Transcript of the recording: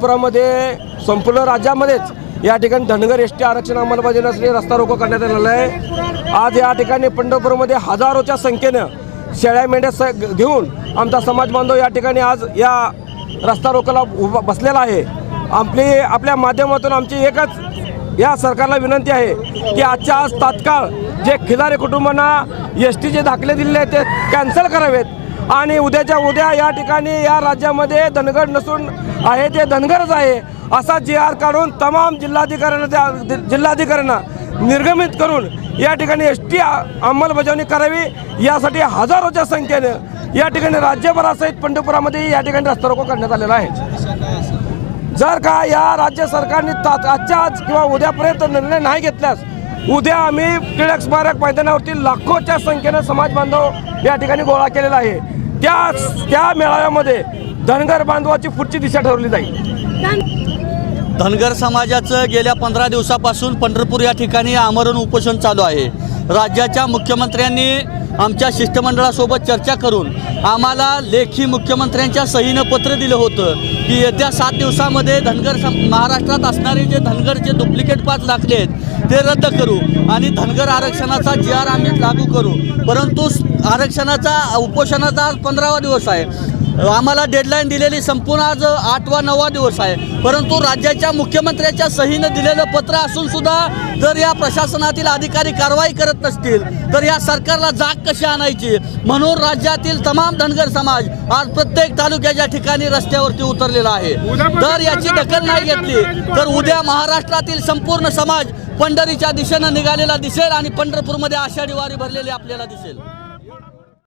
कोल्हापुरामध्ये संपूर्ण राज्यामध्येच या ठिकाणी धनगर एस टी आरक्षण अंमलबजावण्यासाठी रस्ता रोको करण्यात आलेला आहे. आज या ठिकाणी पंढरपूरमध्ये हजारोच्या संख्येनं शेळ्या मेंढ्या स घेऊन आमचा समाज बांधव या ठिकाणी आज या रस्ता रोकोला उभा बसलेला आहे. आपली आपल्या माध्यमातून आमची एकच या सरकारला विनंती आहे की आजच्या आज तात्काळ जे खिलारे कुटुंबांना एस टीचे दाखले दिलेले आहेत ते कॅन्सल करावेत. आणि उद्याच्या उद्या या ठिकाणी या राज्यामध्ये धनगर नसून आहे ते धनगरच आहे. असा जी आर काढून तमाम जिल्हाधिकाऱ्यांना त्या जिल्हाधिकाऱ्यांना निर्गमित करून या ठिकाणी एस टी अंमलबजावणी करावी. यासाठी हजारोच्या संख्येनं या ठिकाणी राज्यभरासहित पंढरपुरामध्ये या ठिकाणी रस्ता रोको करण्यात आलेला आहे. जर का या राज्य सरकारने ता- आजच्या आज किंवा उद्यापर्यंत निर्णय नाही घेतल्यास उद्या आम्ही टिळक स्मारक मैदानावरती लाखोच्या संख्येनं समाज बांधव या ठिकाणी गोळा केलेला आहे. त्या त्या मेळाव्यामध्ये धनगर बांधवाची पुढची दिशा ठरवली जाईल. धनगर समाजाचं गेल्या पंधरा दिवसापासून पंढरपूर या ठिकाणी आमरण उपोषण चालू आहे. राज्याच्या मुख्यमंत्र्यांनी आमच्या शिष्टमंडळासोबत चर्चा करून आम्हाला लेखी मुख्यमंत्र्यांच्या सहीनं पत्र दिलं होतं की येत्या सात दिवसामध्ये धनगर सम महाराष्ट्रात असणारे जे धनगरचे डुप्लिकेट पाच दाखले आहेत ते रद्द करू आणि धनगर आरक्षणाचा जी आर आम्ही लागू करू. परंतु आरक्षणाचा उपोषणाचा आज पंधरावा दिवस आहे. आम्हाला डेडलाईन दिलेली संपूर्ण आज आठवा नववा दिवस आहे. परंतु राज्याच्या मुख्यमंत्र्याच्या सहीनं दिलेलं पत्र असून सुद्धा जर या प्रशासनातील अधिकारी कारवाई करत नसतील तर या सरकारला जाग कशी आणायची? म्हणून राज्यातील तमाम धनगर समाज आज प्रत्येक तालुक्याच्या ठिकाणी रस्त्यावरती उतरलेला आहे. तर याची दखल नाही घेतली तर उद्या महाराष्ट्रातील संपूर्ण समाज पंढरीच्या दिशेनं निघालेला दिसेल आणि पंढरपूरमध्ये आषाढी वारी भरलेली आपल्याला दिसेल.